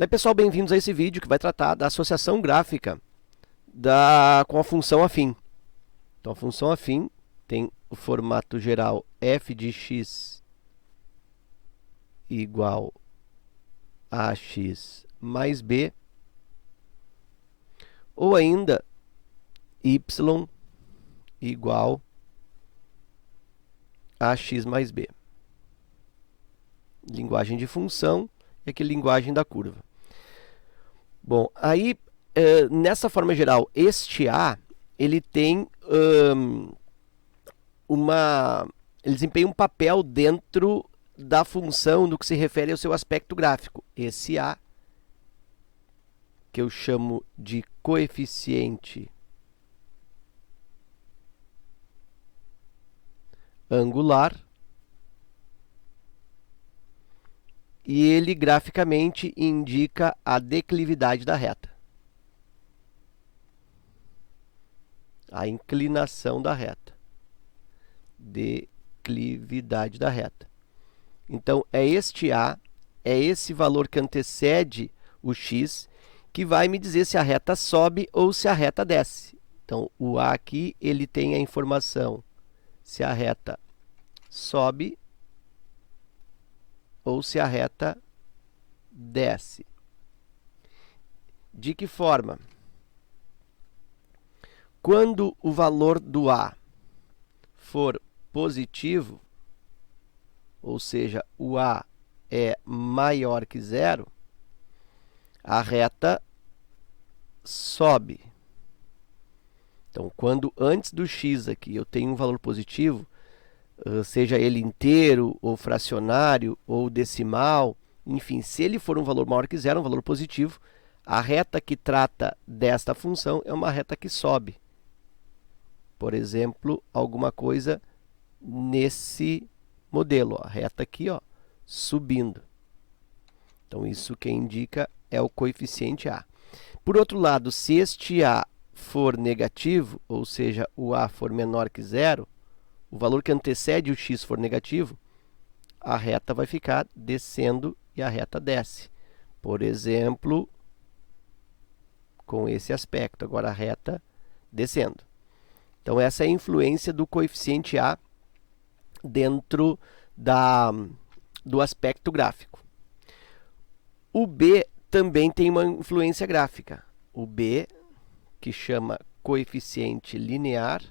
Daí, pessoal, bem-vindos a esse vídeo que vai tratar da associação gráfica com a função afim. Então, a função afim tem o formato geral f de x igual a x mais b, ou ainda y igual a x mais b. Linguagem de função e aqui linguagem da curva. Bom, aí nessa forma geral, este A, ele tem ele desempenha um papel dentro da função no que se refere ao seu aspecto gráfico. Esse A, que eu chamo de coeficiente angular, e ele graficamente indica a declividade da reta. A inclinação da reta. Declividade da reta. Então, é este A, é esse valor que antecede o x, que vai me dizer se a reta sobe ou se a reta desce. Então, o A aqui, ele tem a informação se a reta sobe ou se a reta desce. De que forma? Quando o valor do A for positivo, ou seja, o A é maior que zero, a reta sobe. Então, quando antes do x aqui eu tenho um valor positivo, seja ele inteiro, ou fracionário, ou decimal, enfim, se ele for um valor maior que zero, um valor positivo, a reta que trata desta função é uma reta que sobe. Por exemplo, alguma coisa nesse modelo, ó, a reta aqui, ó, subindo. Então, isso que indica é o coeficiente A. Por outro lado, se este A for negativo, ou seja, o A for menor que zero, o valor que antecede o x for negativo, a reta vai ficar descendo e a reta desce. Por exemplo, com esse aspecto, agora a reta descendo. Então, essa é a influência do coeficiente A dentro do aspecto gráfico. O B também tem uma influência gráfica. O B, que chama coeficiente linear,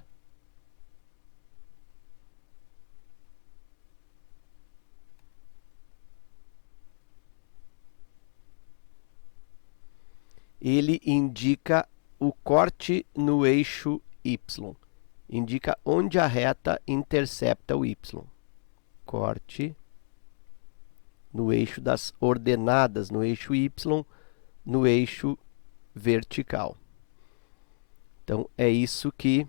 ele indica o corte no eixo y. Indica onde a reta intercepta o y. Corte no eixo das ordenadas, no eixo y, no eixo vertical. Então, é isso que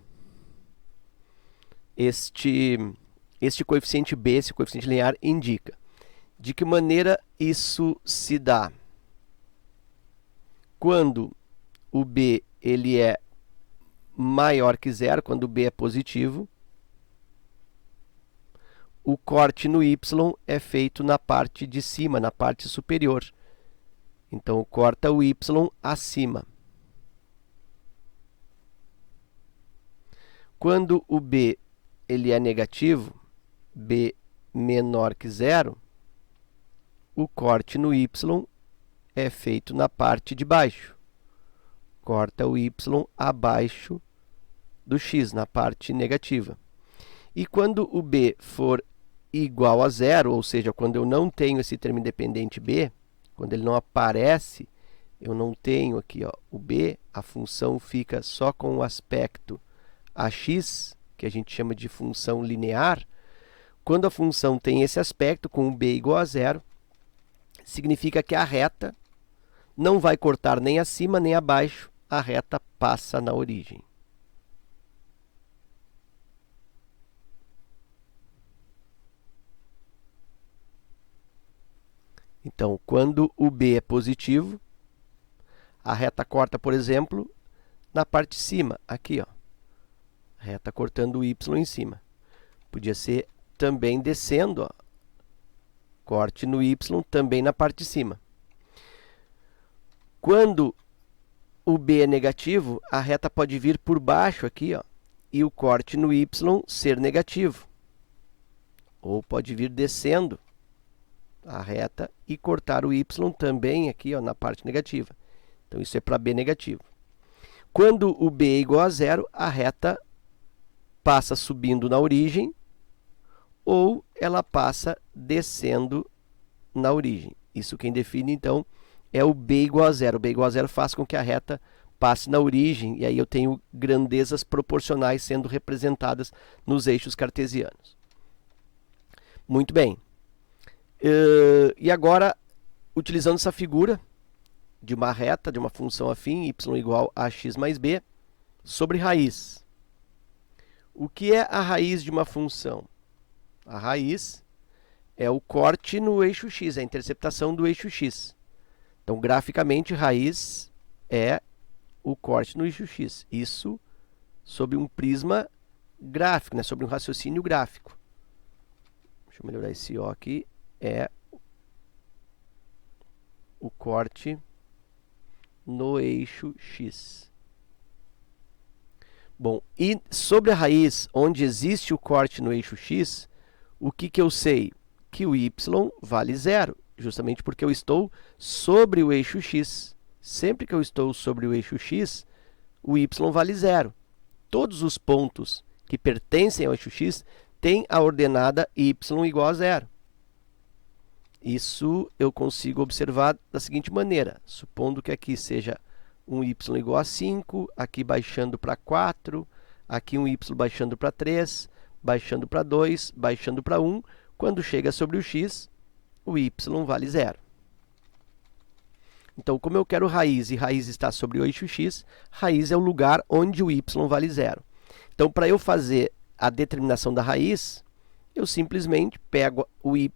este coeficiente B, esse coeficiente linear, indica. De que maneira isso se dá? Quando o B ele é maior que zero, quando o B é positivo, o corte no y é feito na parte de cima, na parte superior. Então, corta o y acima. Quando o B ele é negativo, B menor que zero, o corte no y é feito na parte de baixo. Corta o y abaixo do x, na parte negativa. E quando o b for igual a zero, ou seja, quando eu não tenho esse termo independente b, quando ele não aparece, eu não tenho aqui, ó, o b, a função fica só com o aspecto ax, que a gente chama de função linear. Quando a função tem esse aspecto, com o b igual a zero, significa que a reta não vai cortar nem acima nem abaixo, a reta passa na origem. Então, quando o b é positivo, a reta corta, por exemplo, na parte de cima, aqui, ó. A reta cortando o y em cima. Podia ser também descendo, ó. Corte no y também na parte de cima. Quando o b é negativo, a reta pode vir por baixo aqui, ó, e o corte no y ser negativo. Ou pode vir descendo a reta e cortar o y também aqui, ó, na parte negativa. Então, isso é para b negativo. Quando o b é igual a zero, a reta passa subindo na origem ou ela passa descendo na origem. Isso quem define, então, é o b igual a zero. O b igual a zero faz com que a reta passe na origem, e aí eu tenho grandezas proporcionais sendo representadas nos eixos cartesianos. Muito bem. E agora, utilizando essa figura de uma reta, de uma função afim, y igual a x mais b, sobre raiz. O que é a raiz de uma função? A raiz é o corte no eixo x, a interceptação do eixo x. Então, graficamente, raiz é o corte no eixo x. Isso sob um prisma gráfico, né? Sobre um raciocínio gráfico. Deixa eu melhorar esse O aqui. É o corte no eixo x. Bom, e sobre a raiz, onde existe o corte no eixo x, o que eu sei? Que o y vale zero, justamente porque eu estou sobre o eixo x. Sempre que eu estou sobre o eixo x, o y vale zero. Todos os pontos que pertencem ao eixo x têm a ordenada y igual a zero. Isso eu consigo observar da seguinte maneira, supondo que aqui seja um y igual a 5, aqui baixando para 4, aqui um y baixando para 3, baixando para 2, baixando para 1, quando chega sobre o x, o y vale zero. Então, como eu quero raiz e raiz está sobre o eixo x, raiz é o lugar onde o y vale zero. Então, para eu fazer a determinação da raiz, eu simplesmente pego o y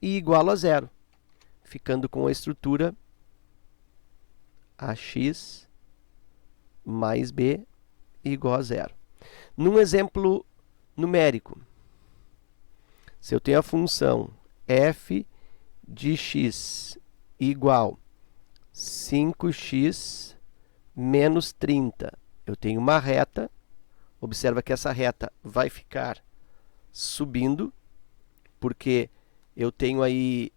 e igualo a zero, ficando com a estrutura ax mais b igual a zero. Num exemplo numérico, se eu tenho a função f de x igual 5x menos 30, eu tenho uma reta, observa que essa reta vai ficar subindo, porque eu tenho aí,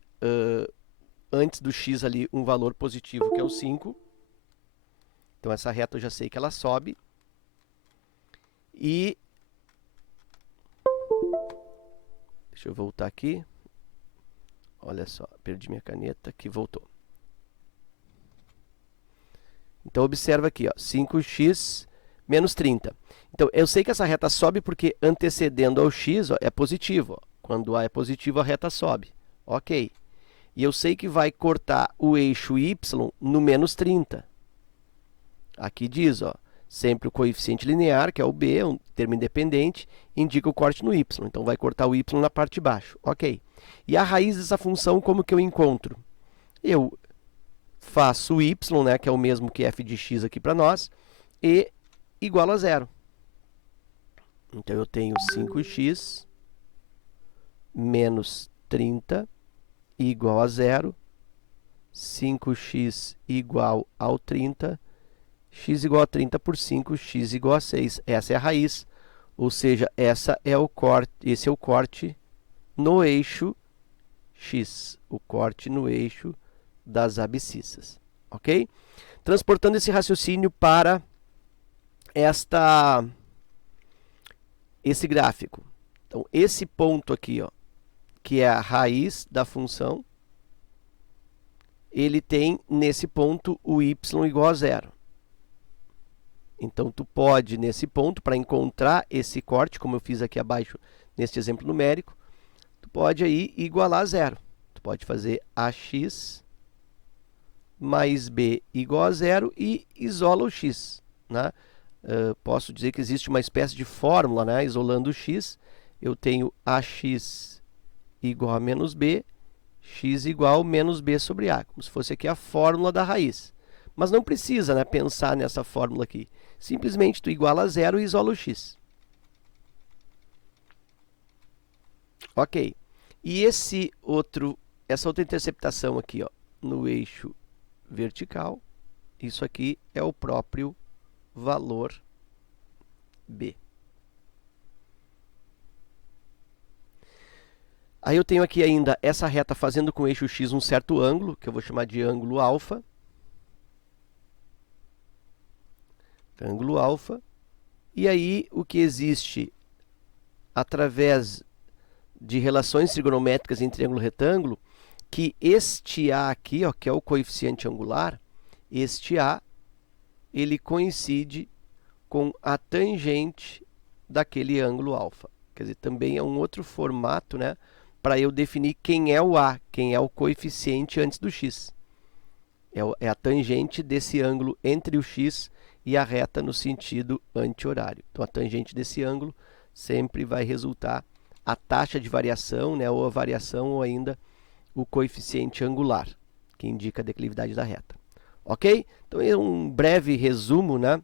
antes do x ali, um valor positivo, que é o 5. Então, essa reta eu já sei que ela sobe. E deixa eu voltar aqui. Olha só, perdi minha caneta, aqui voltou. Então, observa aqui, ó, 5x menos 30. Então, eu sei que essa reta sobe porque antecedendo ao x, ó, é positivo. Ó. Quando A é positivo, a reta sobe. Ok. E eu sei que vai cortar o eixo y no menos 30. Aqui diz, ó, sempre o coeficiente linear, que é o b, um termo independente, indica o corte no y. Então, vai cortar o y na parte de baixo. Ok. E a raiz dessa função, como que eu encontro? Eu faço o y, né, que é o mesmo que f de x aqui para nós, e igual a zero. Então, eu tenho 5x menos 30 igual a zero. 5x igual ao 30. X igual a 30 por 5, x igual a 6. Essa é a raiz, ou seja, esse é o corte no eixo x, o corte no eixo das abscissas, ok? Transportando esse raciocínio para esse gráfico. Então, esse ponto aqui, ó, que é a raiz da função, ele tem nesse ponto o y igual a zero. Então, tu pode, nesse ponto, para encontrar esse corte, como eu fiz aqui abaixo neste exemplo numérico, tu pode aí igualar a zero. Tu pode fazer ax mais b igual a zero e isola o x. Né? Posso dizer que existe uma espécie de fórmula, né? Isolando o x, eu tenho ax igual a menos b, x igual a menos b sobre a, como se fosse aqui a fórmula da raiz. Mas não precisa, né, pensar nessa fórmula aqui. Simplesmente tu iguala a zero e isola o x. Ok. E essa outra interceptação aqui, ó, no eixo vertical, isso aqui é o próprio valor B. Aí eu tenho aqui ainda essa reta fazendo com o eixo x um certo ângulo, que eu vou chamar de ângulo alfa. Ângulo alfa. E aí o que existe através de relações trigonométricas em triângulo retângulo, que este A aqui, ó, que é o coeficiente angular, este A, ele coincide com a tangente daquele ângulo alfa. Quer dizer, também é um outro formato, né, para eu definir quem é o A, quem é o coeficiente antes do x. É a tangente desse ângulo entre o x e a reta no sentido anti-horário. Então, a tangente desse ângulo sempre vai resultar a taxa de variação, né, ou a variação, ou ainda o coeficiente angular, que indica a declividade da reta. Ok? Então, é um breve resumo, né,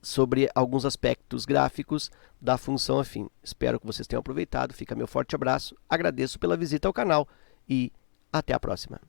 sobre alguns aspectos gráficos da função afim. Espero que vocês tenham aproveitado. Fica meu forte abraço. Agradeço pela visita ao canal e até a próxima.